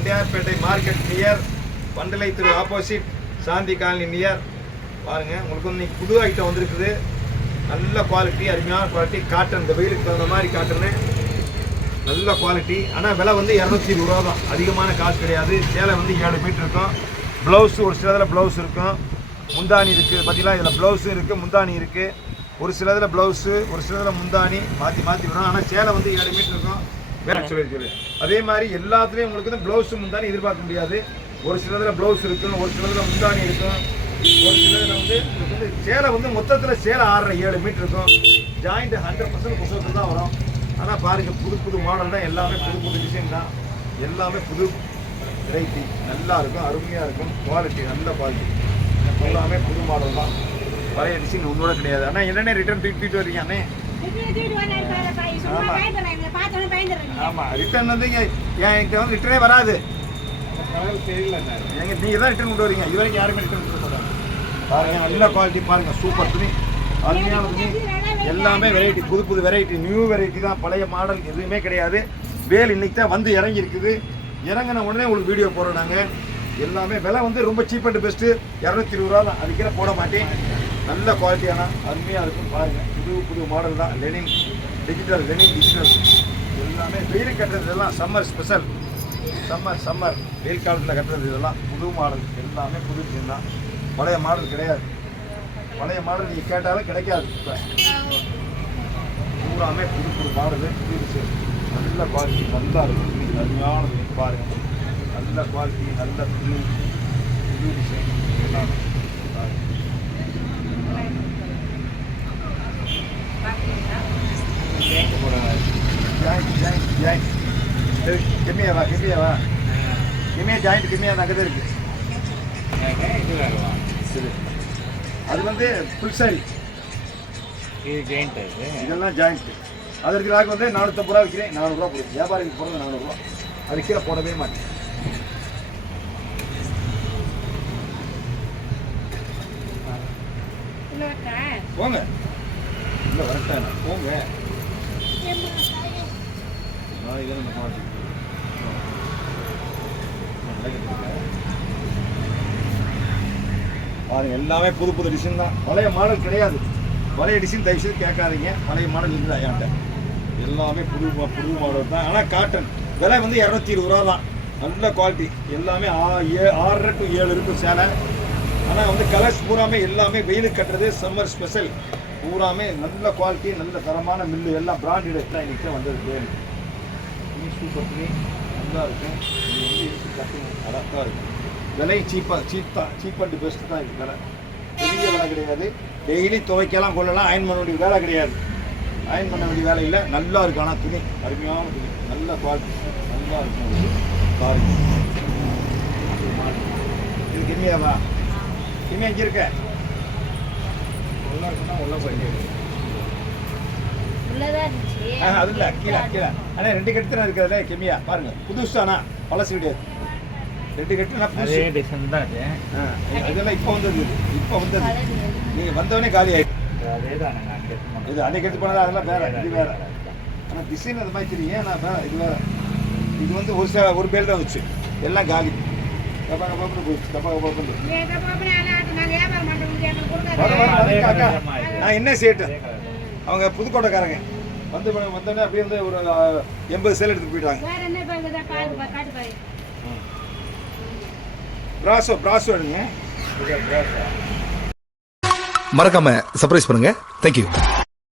Tondiarpet market near வண்டலை திரு opposite சாந்தி colony near. பாருங்கள், உங்களுக்கு இன்னைக்கு புது ஐட்டம் வந்திருக்குது. நல்ல குவாலிட்டி, அருமையான குவாலிட்டி. காட்டன், இந்த வெயிலுக்கு தகுந்த மாதிரி காட்டனு, நல்ல குவாலிட்டி. ஆனால் விலை வந்து 220 ரூபா தான், அதிகமான காசு கிடையாது. சேலை வந்து 7 மீட்டர் இருக்கும். ப்ளவுஸு ஒரு சிலதில் ப்ளவுஸ் இருக்கும், முந்தானி இருக்குது. பார்த்தீங்களா, இதில் ப்ளவுஸும் இருக்குது, முந்தானி இருக்குது. ஒரு சிலதில் ப்ளவுஸு, ஒரு சிலதில் முந்தானி மாற்றி வரும். ஆனால் சேலை வந்து 7 மீட்டர் இருக்கும். வேறு சொல்லி அதே மாதிரி எல்லாத்துலேயும் உங்களுக்கு வந்து ப்ளவுஸு முந்தானி எதிர்பார்க்க முடியாது. ஒரு சிலதில் ப்ளவுஸ் இருக்கும், ஒரு சிலதில் முந்தானி இருக்கும், ஒரு சிலதில் வந்து சேலை வந்து மொத்தத்தில் சேலை 6.5-7 மீட்டர் இருக்கும். ஜாயிண்ட் 100% புத்தகத்தில் தான் வரும். ஆனால் பாருங்கள், புது மாடல் தான், எல்லாமே புது டிசைன் தான், எல்லாமே புது வெரைட்டி. நல்லா இருக்கும், அருமையாக இருக்கும். குவாலிட்டி, நல்ல குவாலிட்டி. எல்லாமே புது மாடல் தான், பழைய டிசைன் ஒன்றோட கிடையாது. ஆனால் என்னென்ன ரிட்டர்ன் தூக்கிட்டு வரீங்க அண்ணே? ஆமாம், ரிட்டர்ன் வந்து என்கிட்ட வந்து ரிட்டர்னே வராது. நீங்கள் தான் ரிட்டர்ன் கொண்டு வரீங்க. இது வரைக்கும் யாருமே ரிட்டர்ன் கொண்டு வராங்க. பாருங்கள், நல்ல குவாலிட்டி. பாருங்கள், சூப்பர் துணி, அருமையான துணி. எல்லாமே வெரைட்டி, புது வெரைட்டி, நியூ வெரைட்டி தான். பழைய மாடல் எதுவுமே கிடையாது. வேல் இன்னைக்கு தான் வந்து இறங்கி இருக்குது. இறங்கின உடனே உங்களுக்கு வீடியோ போடுறோம் நாங்கள். எல்லாமே விலை வந்து ரொம்ப சீப் அண்ட் பெஸ்ட்டு, 220 ரூபா தான். அதுக்கே போட மாட்டேன். நல்ல குவாலிட்டியான அருமையாக இருக்கும். பாருங்கள், புது மாடல் தான். லெனின் டிஜிட்டல், எல்லாமே வெயில் கட்டுறது. இதெல்லாம் சம்மர் ஸ்பெஷல், சம்மர் வெயில் காலத்தில் கட்டுறது. இதெல்லாம் புது மாடல், எல்லாமே புது டிசைன் தான். பழைய மாடல் கிடையாது. பழைய மாடல் நீங்கள் கேட்டாலும் கிடைக்காது. இப்போ பூராமே புது மாடல், புது டிசைன். நல்ல குவாலிட்டி, நல்லா இருக்கும். அருமையான துணி பாருங்கள், நல்ல குவாலிட்டி, நல்ல புது டிசைன் எல்லாமே. கிம்மியாவா கிம்மியா ஜாயிண்ட் கிம்மியா அங்கே தான் இருக்குது. சரி, அது வந்து ஃபுல் சாரி, இதெல்லாம் ஜாயிண்ட்டு. அது இருக்கிறாங்க வந்து 450 ரூபா விற்கிறேன். 400 ரூபா போடுது. வியாபாரிக்கு போடுறது 400 ரூபா. அது கீழே போடவே மாட்டேன். போங்க, இல்லை வரட்டேன் போங்க. பாருங்க, எல்லாமே புது டிசைன் தான். பழைய மாடல் கிடையாது. பழைய டிசைன் தயவுசெய்து கேட்காதீங்க. பழைய மாடல் இருக்குது ஐயாண்ட. எல்லாமே புது மாடல் தான். ஆனால் காட்டன் விலை வந்து 220 ரூபா தான். நல்ல குவாலிட்டி. எல்லாமே 6 to 7 இருக்கும் சேலை. ஆனால் வந்து கலர்ஸ் பூராமே எல்லாமே வெயிலுக்கு கட்டுறது, சம்மர் ஸ்பெஷல். பூராமே நல்ல குவாலிட்டி, நல்ல தரமான மில்லு, எல்லாம் பிராண்டட் தான் இன்றைக்கி வந்தது. சூப்பர் துணி, நல்லா இருக்கும். அழகாக இருக்கும். விலை சீப் அண்ட் பெஸ்ட் தான். இது விலை பெரிய விலை கிடையாது. டெய்லி துவைக்கலாம், கொள்ளலாம், அயன் பண்ண வேண்டிய வேலை கிடையாது. அயன் பண்ண வேண்டிய வேலை இல்லை. நல்லா இருக்கும். ஆனால் துணி அருமையான துணி, நல்ல குவாலிட்டி, நல்லா இருக்கும். பாருங்க, இது கிம்மியாவா? கிம்மியா இங்கே இருக்க நல்லா இருக்குன்னா உள்ள போயிட்டு அது இல்லை, கீழே. ஆனால் 2 கட்டு தான் இருக்கிறதுல கெமியா. பாருங்க, புதுசானா, பழசு கிடையாது. 2 கட்டு அதெல்லாம் இப்போ வந்தது. நீங்கள் வந்தவொடனே காலி ஆகிடும். இது அன்னைக்கு எடுத்து போனதா, அதெல்லாம் வேற, இது வேற. ஆனால் டிசைன் அது மாதிரி தெரியும். ஆனால் வேற, இது வேற. இது வந்து ஒரு பேர் தான் வச்சு, எல்லாம் காலி. என்ன சேட்டு அவங்க புதுக்கோட்டைக்காரங்க வந்தோடனே அப்படியே வந்து ஒரு 80 சேல் எடுத்துட்டு போயிட்டாங்க. பிராசோ எடுங்க. மறக்காம சர்ப்ரைஸ் பண்ணுங்க. தேங்க்யூ.